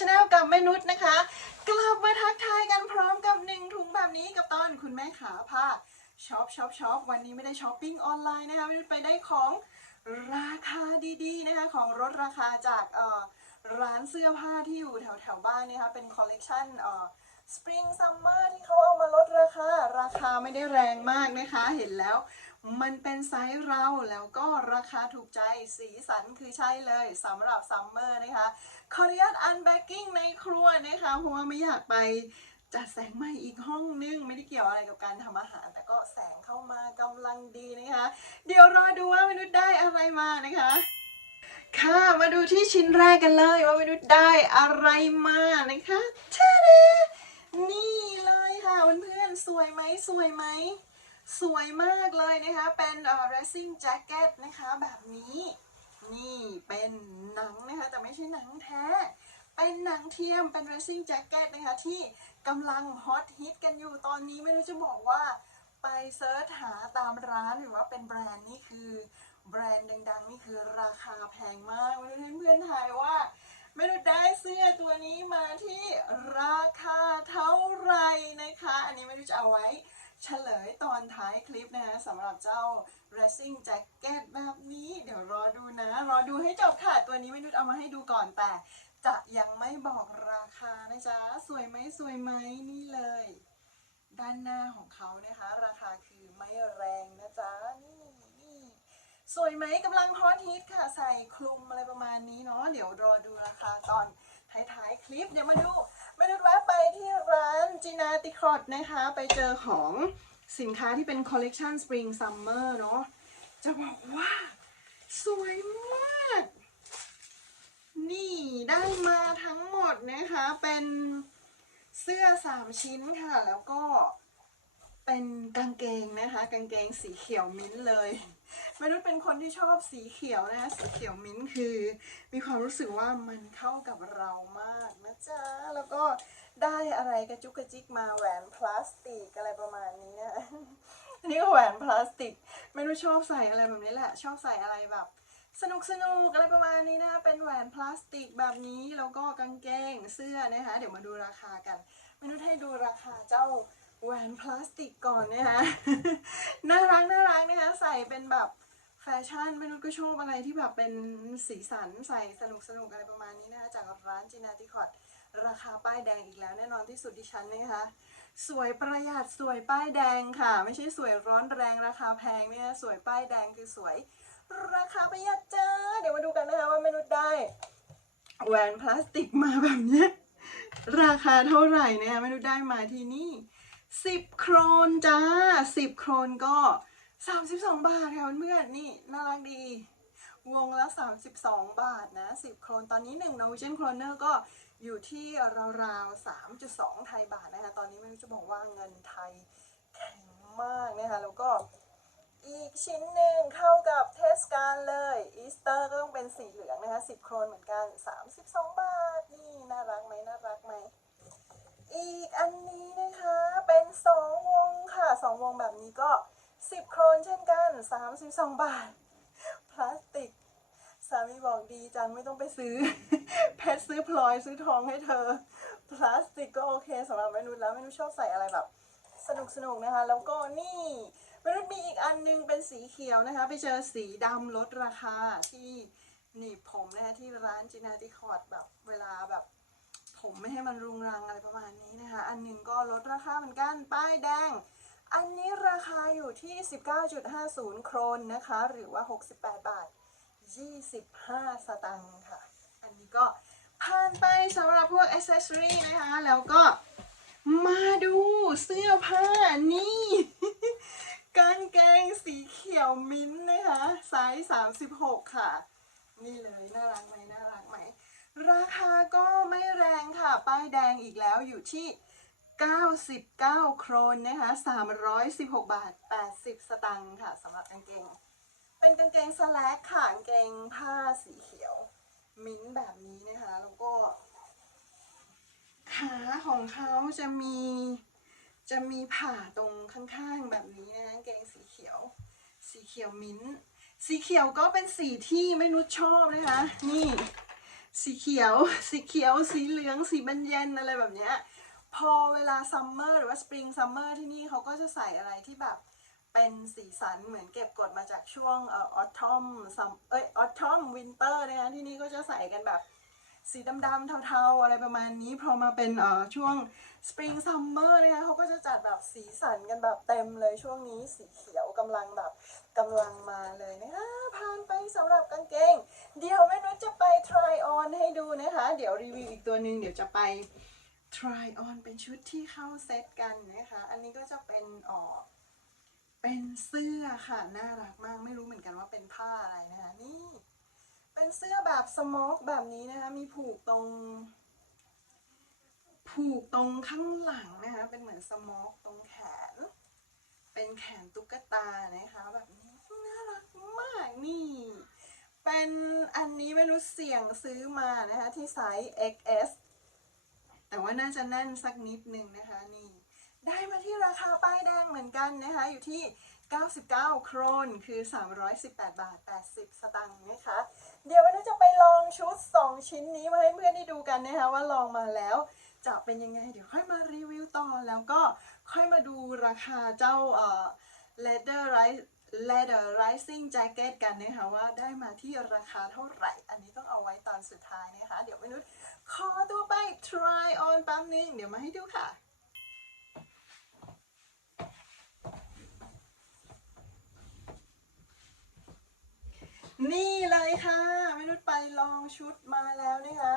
ชาแนลกับแม่นุชนะคะ กลับมาทักทายกันพร้อมกับหนึ่งถุงแบบนี้กับตอนคุณแม่ขาผ้าช็อปช็อปช็อปวันนี้ไม่ได้ช้อปปิ้งออนไลน์นะคะไม่ได้ไปได้ของราคาดีๆนะคะของลดราคาจากเอ่อร้านเสื้อผ้าที่อยู่แถวแถวๆบ้านนะคะเป็นคอลเลกชันเอ่อ Spring Summer ที่เขาเอามาลดราคา ราคาไม่ได้แรงมากนะคะ เห็นแล้ว มันเป็นไซส์เราแล้วก็ราคาถูกใจสีสันคือใช่เลยสำหรับซัมเมอร์นะคะ ขออนุญาตอันแบ็กกิ้งในครัวนะคะเพราะว่าไม่อยากไปจัดแสงใหม่อีกห้องนึง ไม่ได้เกี่ยวอะไรกับการทำอาหาร แต่ก็แสงเข้ามากำลังดีนะคะ เดี๋ยวรอดูว่ามนุษย์ได้อะไรมานะคะ ค่ะมาดูที่ชิ้นแรกกันเลยว่ามนุษย์ได้อะไรมานะคะเท่นี่เลยค่ะเพื่อนๆสวยไหมสวยไหมสวยมากเลยนะคะ เป็นเอ่อ racing jacket นะคะแบบนี้ นี่เป็นหนังนะคะแต่ไม่ใช่หนังแท้ เป็นหนังเทียมเป็น racing jacket นะคะที่กำลังฮอตฮิตกันอยู่ตอนนี้ไม่รู้จะบอกว่าไปเซิร์ชหาตามร้านหรือว่าเป็นแบรนด์นี่คือ แบรนด์ดังๆ นี่คือราคาแพงมากไม่รู้เพื่อนทายว่า ไม่รู้ได้เสื้อตัวนี้มาที่ราคาเท่าไหร่นะคะ อันนี้ไม่รู้จะเอาไว้เฉลยตอนท้ายคลิปนะคะสำหรับเจ้า racing jacket แบบนี้ เดี๋ยวรอดูนะ ดูให้จบค่ะ ตัวนี้ไม่นุชเอามาให้ดูก่อนแต่ จะยังไม่บอกราคานะจ๊ะ สวยไหมสวยไหมนี่เลย ด้านหน้าของเขานะคะ ราคาคือไม่แรงนะจ๊ะ นี่นี่สวยไหมกำลังฮอตฮิตค่ะ ใส่คลุมอะไรประมาณนี้เนาะเดี๋ยวรอดูราคาตอนท้ายๆคลิปเดี๋ยวมาดูมาดูแวะไปที่ร้านจีนาติครอดนะคะ ไปเจอของสินค้าที่เป็นคอลเลกชัน Spring Summer เนาะจะบอกว่า สวยมาก นี่ได้มาทั้งหมดนะคะ เป็นเสื้อสามชิ้นค่ะ แล้วก็เป็นกางเกงนะคะ กางเกงสีเขียวมิ้นท์เลยมนุษย์เป็นคนที่ชอบสีเขียวนะคะ สีเขียวมิ้นท์คือ มีความรู้สึกว่ามันเข้ากับเรามากนะจ๊ะ แล้วก็ได้อะไรกระจุกกระจิกมาแหวนพลาสติกอะไรประมาณนี้นะ อันนี้แหวนพลาสติก ไม่รู้ชอบใส่อะไรแบบนี้แหละ ชอบใส่อะไรแบบ สนุกสนุกอะไรประมาณนี้นะคะเป็นแหวนพลาสติกแบบนี้แล้วก็กางเกงเสื้อนะคะเดี๋ยวมาดูราคากันไม่รู้ให้ดูราคาเจ้าแหวนพลาสติกก่อนนะคะน่ารักน่ารักนะคะใส่เป็นแบบแฟชั่นไม่รู้ก็ชอบอะไรที่แบบเป็นสีสันใส่สนุกสนุกอะไรประมาณนี้นะคะจากร้านจินาติคอต ราคาป้ายแดงอีกแล้วแน่นอนที่สุดดิฉันนะคะ สวยประหยัดสวยป้ายแดงค่ะ ไม่ใช่สวยร้อนแรงราคาแพงเนี่ยสวยป้ายแดงคือสวย ราคาประหยัดจ้า เดี๋ยวมาดูกันนะคะว่าเมนุษย์ได้แหวนพลาสติกมาแบบนี้ราคาเท่าไหร่เนี่ยเมนุษย์ได้มาที่นี่สิบโครนจ้าสิบโครนก็สามสิบสองบาทค่ะเพื่อนๆนี่น่ารักดี วงละ32บาทนะ10โครนตอนนี้1 Norwegian Kroner ก็ อยู่ที่ราวๆ 3.2 ไทยบาทนะคะ ตอนนี้ไม่รู้จะบอกว่าเงินไทยแข็งมากนะคะ แล้วก็อีกชิ้นหนึ่งเข้ากับเทศกาลเลย อีสเตอร์ก็ต้องเป็นสีเหลืองนะคะ 10 โครนเหมือนกัน 32 บาท นี่น่ารักไหมน่ารักไหม อีกอันนี้นะคะเป็นสองวงค่ะสองวงแบบนี้ก็ 10 โครนเช่นกัน 32 บาท สามีบอกดีจังไม่ต้องไปซื้อ เพชรซื้อพลอยซื้อทองให้เธอ พลาสติกก็โอเคสำหรับเมนุษย์แล้วเมนุษย์ชอบใส่อะไรแบบ สนุกสนุกนะคะ แล้วก็นี่เมนุษย์มีอีกอันนึงเป็นสีเขียวนะคะ ไปเจอสีดำลดราคาที่หนีบผมนะคะที่ร้านจินาติคอร์ดแบบเวลาแบบผมไม่ให้มันรุงรังอะไรประมาณนี้นะคะ อันหนึ่งก็ลดราคาเหมือนกัน ป้ายแดง อันนี้ราคาอยู่ที่ 19.50 โครนนะคะ หรือว่า 68 บาท 25 สตังค์ค่ะ อันนี้ก็ผ่านไปสำหรับพวกอ c เซสซอรีนะคะ แล้วก็มาดูเสื้อผ้านี่กางเกงสีเขียวมิ้นท์นะคะไซส์36 ค่ะ นี่เลยน่ารักไหมน่ารักไหม ราคาก็ไม่แรงค่ะ ป้ายแดงอีกแล้วอยู่ที่ 99 โครนนะคะ 316 บาท 80 สตังค์ค่ะสำหรับกางเกง เป็นกางเกงสแลกค่ะกางเกงผ้าสีเขียว มิ้นท์แบบนี้นะคะ แล้วก็ขาของเขาจะมีจะมีผ่าตรงข้างๆแบบนี้นะกางเกงสีเขียว สีเขียวมิ้นท์สีเขียวก็เป็นสีที่ไม่นุชชอบนะคะ นี่ สีเขียว สีเขียว สีเหลือง สีบรรเย็นอะไรแบบเนี้ยพอเวลาซัมเมอร์หรือว่าสปริงซัมเมอร์ที่นี่เขาก็จะใส่อะไรที่แบบ เป็นสีสันเหมือนเก็บกดมาจากช่วงออทอมซัมเอ้ยออทอมวินเตอร์นะคะที่นี่ก็จะใส่กันแบบสีดำๆเทาๆ อะไรประมาณนี้ พอมาเป็นเอ่อช่วงสปริงซัมเมอร์นะคะเขาก็จะจัดแบบสีสันกันแบบเต็มเลยช่วงนี้สีเขียวกำลังแบบกำลังมาเลยนะคะผ่านไปสำหรับกางเกง เดี๋ยวแม่นุชจะไป try on ให้ดูนะคะ เดี๋ยวรีวิวอีกตัวหนึ่งเดี๋ยวจะไป try on เป็นชุดที่เข้าเซตกันนะคะ อันนี้ก็จะเป็นออ เป็นเสื้อค่ะ น่ารักมากไม่รู้เหมือนกันว่าเป็นผ้าอะไรนะคะนี่ เป็นเสื้อแบบสโมกแบบนี้นะคะ มีผูกตรง ผูกตรงข้างหลังนะคะ เป็นเหมือนสโมกตรงแขน เป็นแขนตุ๊กตานะคะ แบบนี้น่ารักมากนี่ เป็นอันนี้ไม่รู้เสี่ยงซื้อมานะคะ ที่ไซส์ XS แต่ว่าน่าจะแน่นสักนิดนึงนะคะนี่ ได้มาที่ราคาป้ายแดงเหมือนกันนะคะอยู่ที่ 99 โครน คือ 318 บาท 80 สตางค์นะคะ เดี๋ยววันนี้จะไปลองชุด 2 ชิ้นนี้มาให้เพื่อนได้ดูกันนะคะว่าลองมาแล้วจะเป็นยังไง เดี๋ยวค่อยมารีวิวต่อ แล้วก็ค่อยมาดูราคาเจ้าเอ่อ leather rise leather rising jacket กันนะคะว่าได้มาที่ราคาเท่าไหร่ อันนี้ต้องเอาไว้ตอนสุดท้ายนะคะ เดี๋ยวมนุษย์ขอตัวไป try on แป๊บนึงเดี๋ยวมาให้ดูค่ะ นี่เลยค่ะมนุษย์ไปลองชุดมาแล้วนะคะ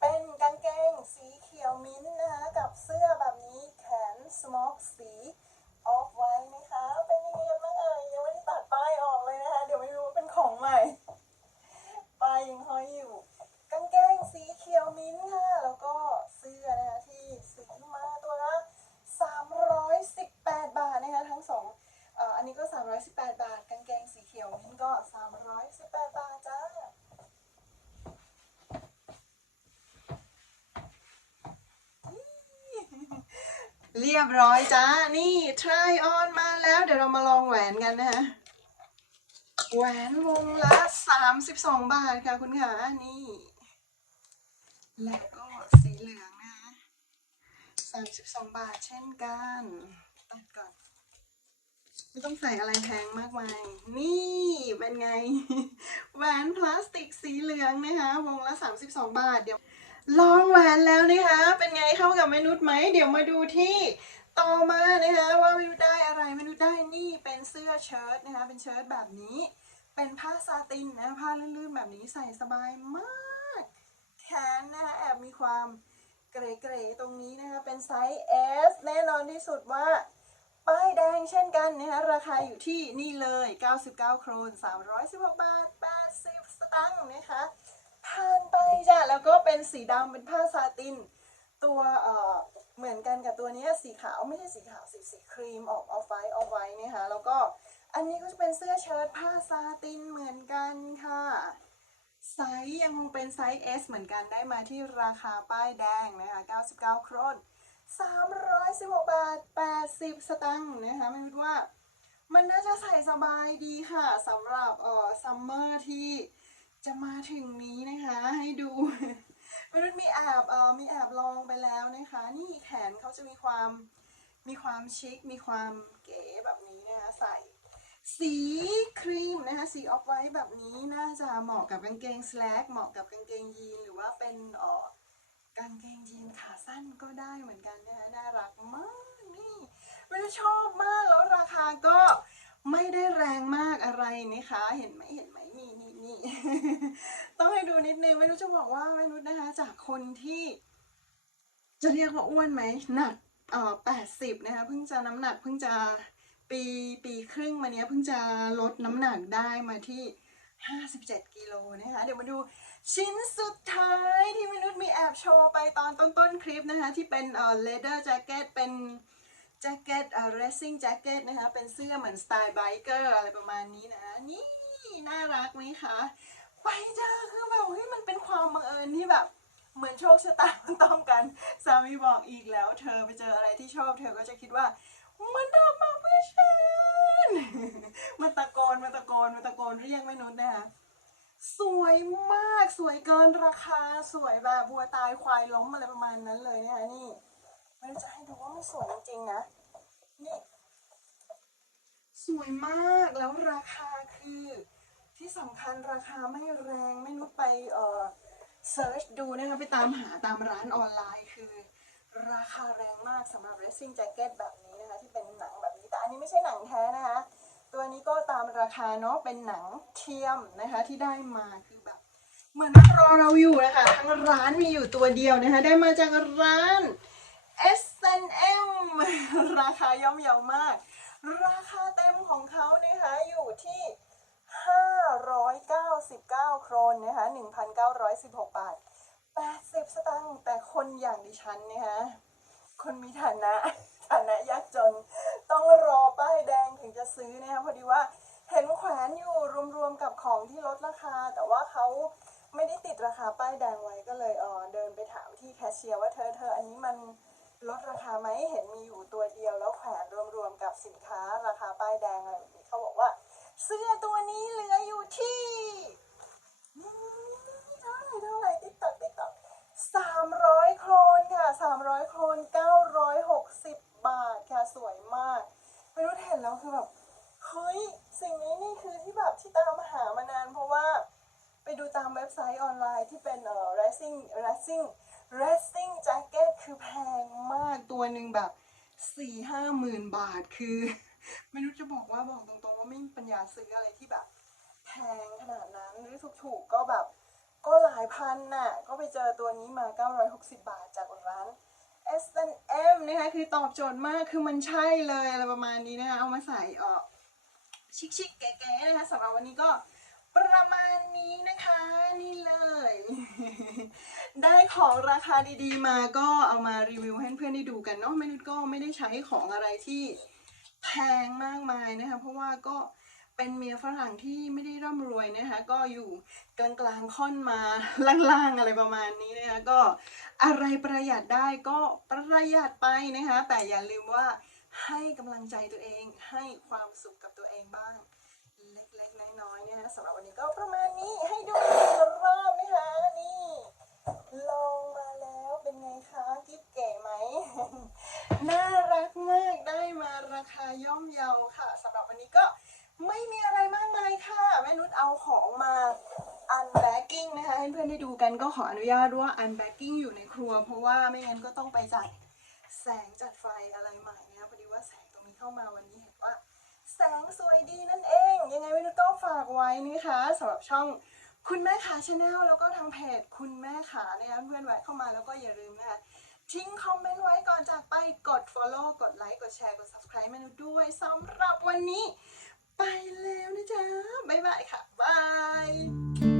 เป็นกางเกงสีเขียวมิ้นท์นะคะ กับเสื้อแบบนี้แขนสโมกสีออฟไว้นะคะ เป็นยังไงกันบ้างเอ่ยยังไม่ได้ตัดป้ายออกเลยนะคะ เดี๋ยวไม่รู้ว่าเป็นของใหม่ ป้ายยังห้อยอยู่ กางเกงสีเขียวมิ้นท์ค่ะ แล้วก็เสื้อนะคะที่ซื้อมาตัวละ318 บาทนะคะทั้งสองอ,อ,อันนี้ก็ 318 บาท กางเกงสีเขียวมิ้นท์ก็ 318 บาทจ้า เรียบร้อยจ้า นี่ try on มาแล้ว เดี๋ยวเรามาลองแหวนกันนะคะแหวนวงละ32บาทค่ะคุณขานี่ แล้วก็สีเหลืองนะคะ32บาทเช่นกัน ตัดก่อน ไม่ต้องใส่อะไรแพงมากมาย นี่เป็นไง แหวนพลาสติกสีเหลืองนะคะ วงละ32บาท เดี๋ยว ลองแหวนแล้วนะคะ เป็นไงเข้ากับมนุษย์ไหม เดี๋ยวมาดูที่ต่อมานะคะว่ามนุษย์ได้อะไรมนุษย์ได้นี่เป็นเสื้อเชิ้ตนะคะ เป็นเชิ้ตแบบนี้ เป็นผ้าซาตินนะผ้าลื่นๆแบบนี้ใส่สบายมาก แขนนะคะแอบมีความเกรๆตรงนี้นะคะ เป็นไซส์ S แน่นอนที่สุดว่า ป้ายแดงเช่นกันนะคะ ราคาอยู่ที่นี่เลย 99 โครน 316 บาท 80 สตางค์นะคะผ่านไปจ้ะแล้วก็ เป็นสีดำเป็นผ้าซาติน ตัวเอ่อเหมือนกันกับตัวนี้สีขาวไม่ใช่สีขาวสีสีครีมออกออฟไวท์ออฟไวท์นะคะแล้วก็อันนี้ก็จะเป็นเสื้อเชิ้ตผ้าซาตินเหมือนกันค่ะไซส์ยังคงเป็นไซส์ S เหมือนกันได้มาที่ราคาป้ายแดงนะคะ 99 โครน 316 บาท 80 สตังค์นะคะไม่รู้ว่ามันน่าจะใส่สบายดีค่ะสำหรับเอ่อซัมเมอร์ที่จะมาถึงนี้นะคะ ให้ดู ไม่รู้มีแอบเอ่อมีแอบลองไปแล้วนะคะ นี่แขนเขาจะมีความมีความชิค มีความเก๋แบบนี้นะคะใส่ สีครีมนะคะสีออฟไวท์แบบนี้น่าจะเหมาะกับกางเกงสแลกเหมาะกับกางเกงยีนหรือว่าเป็นเอ่อกางเกงยีนขาสั้นก็ได้เหมือนกันนะคะน่ารักมากนี่ไม่ได้ชอบมากแล้วราคาก็ไม่ได้แรงมากอะไรนะคะ เห็นไหมเห็นไหม ต้องให้ดูนิดนึงไม่รู้จะบอกว่าไม่รู้นะคะ จากคนที่ จะเรียกว่าอ้วนไหมหนักเอ่อแปดสิบนะคะเพิ่งจะน้ำหนักเพิ่งจะปีปีครึ่งมาเนี้ยเพิ่งจะลดน้ำหนักได้มาที่57กิโลนะคะ เดี๋ยวมาดูชิ้นสุดท้ายที่มนุษย์มีแอบโชว์ไปตอนต้นๆคลิปนะคะ ที่เป็นเอ่อ leather jacket เป็นแจ็คเก็ตเอ่อ racing jacket นะคะ เป็นเสื้อเหมือนสไตล์ไบเกอร์อะไรประมาณนี้นะนี่ น่ารักไหมคะไปเจอคือแบบเฮ้ยมันเป็นความบังเอิญที่แบบ เหมือนโชคชะตามันต้องกันสามีบอกอีกแล้ว เธอไปเจออะไรที่ชอบเธอก็จะคิดว่ามันทำมาเพื่อฉันมันตะโกนมันตะโกนมันตะโกนเรียกแม่นุชนะคะสวยมากสวยเกินราคาสวยแบบบัวตายควายล้มอะไรประมาณนั้นเลยนี่ยนี่ไม่รู้จะให้ดูว่ามันสวยจริงๆนะนี่สวยมากแล้วราคาคือ ที่สำคัญราคาไม่แรงไม่นุดไปเอ่อเซิร์ชดูนะคะไปตามหาตามร้านออนไลน์คือ ราคาแรงมากสำหรับ racing jacket แบบนี้นะคะที่เป็นหนังแบบนี้แต่อันนี้ไม่ใช่หนังแท้นะคะ ตัวนี้ก็ตามราคาเนาะเป็นหนังเทียมนะคะที่ได้มาคือแบบเหมือนรอเราอยู่นะคะทั้งร้านมีอยู่ตัวเดียวนะคะได้มาจากร้าน S&M ราคาย่อมเยาวมาก ราคาเต็มของเขานะคะอยู่ที่ 599 โครนนะคะ 1,916 บาท 80 สตางค์ แต่คนอย่างดิฉันนะคะคนมีฐานะฐานะยากจน ต้องรอป้ายแดงถึงจะซื้อนะคะพอดีว่าเห็นแขวนอยู่รวมๆกับของที่ลดราคา แต่ว่าเขาไม่ได้ติดราคาป้ายแดงไว้ก็เลยเออเดินไปถามที่แคชเชียร์ว่าเธอเธออันนี้มันลดราคาไหมเห็นมีอยู่ตัวเดียวแล้วแขวนรวมๆกับสินค้าราคาป้ายแดงอะไรแบบนี้เขาบอกว่า เสื้อตัวนี้เหลืออยู่ที่นี่เท่าไหร่เท่าไหร่ติ๊กต็อกติ๊กต็อกสามร้อยโครนค่ะสามร้อยโครนเก้าร้อยหกสิบบาทค่ะสวยมากไม่รู้เห็นแล้วคือแบบเฮ้ยสิ่งนี้นี่คือที่แบบที่ตามหามานานเพราะว่าไปดูตามเว็บไซต์ออนไลน์ที่เป็นเอ่อ racing racing racing jacket คือแพงมากตัวหนึ่งแบบสี่ห้าหมื่นบาทคือ ว่าไม่มีปัญญาซื้ออะไรที่แบบแพงขนาดนั้นหรือถูกๆก็แบบก็หลายพันน่ะ ก็ไปเจอตัวนี้มา 960 บาทจากร้าน S&M นะคะคือตอบโจทย์มากคือมันใช่เลยอะไรประมาณนี้นะคะเอามาใส่เออชิคๆแก๋ๆนะคะสำหรับวันนี้ก็ประมาณนี้นะคะนี่เลย ได้ของราคาดีๆมาก็เอามารีวิวให้เพื่อนๆได้ดูกันเนาะไม่นุดก็ไม่ได้ใช้ของอะไรที่แพงมากมายนะคะเพราะว่าก็ เป็นเมียฝรั่งที่ไม่ได้ร่ำรวยนะคะ ก็อยู่กลางๆค่อนมาล่างๆอะไรประมาณนี้นะคะ ก็อะไรประหยัดได้ก็ประหยัดไปนะคะ แต่อย่าลืมว่าให้กำลังใจตัวเอง ให้ความสุขกับตัวเองบ้าง เล็กๆน้อยๆนี่ยนะสำหรับวันนี้ก็ประมาณนี้ให้ดูอีกรอบนะคะนี่ลองมาแล้วเป็นไงคะกิ๊บเก๋ไหม น่ารักมากได้มาราคาย่อมเยาค่ะสำหรับวันนี้ก็ ไม่มีอะไรมากมายค่ะ แม่นุชเอาของมา unpacking นะคะให้เพื่อนได้ดูกันก็ขออนุญาตว่า unpacking อยู่ในครัว เพราะว่าไม่งั้นก็ต้องไปจัดแสงจัดไฟอะไรใหม่นะพอดีว่าแสงตรงนี้เข้ามาวันนี้เห็นว่า แสงสวยดีนั่นเอง ยังไงไม่รู้ต้องฝากไว้นะคะสำหรับช่องคุณแม่ขาชาแนลแล้วก็ทางเพจคุณแม่ขานะคะเพื่อนแวะเข้ามาแล้วก็อย่าลืมนะคะทิ้งคอมเมนต์ไว้ก่อนจากไปกด follow กดไลค์กดแชร์กด subscribe เมนูด้วยสำหรับวันนี้ ไปแล้วนะจ๊ะบ๊ายบายค่ะบาย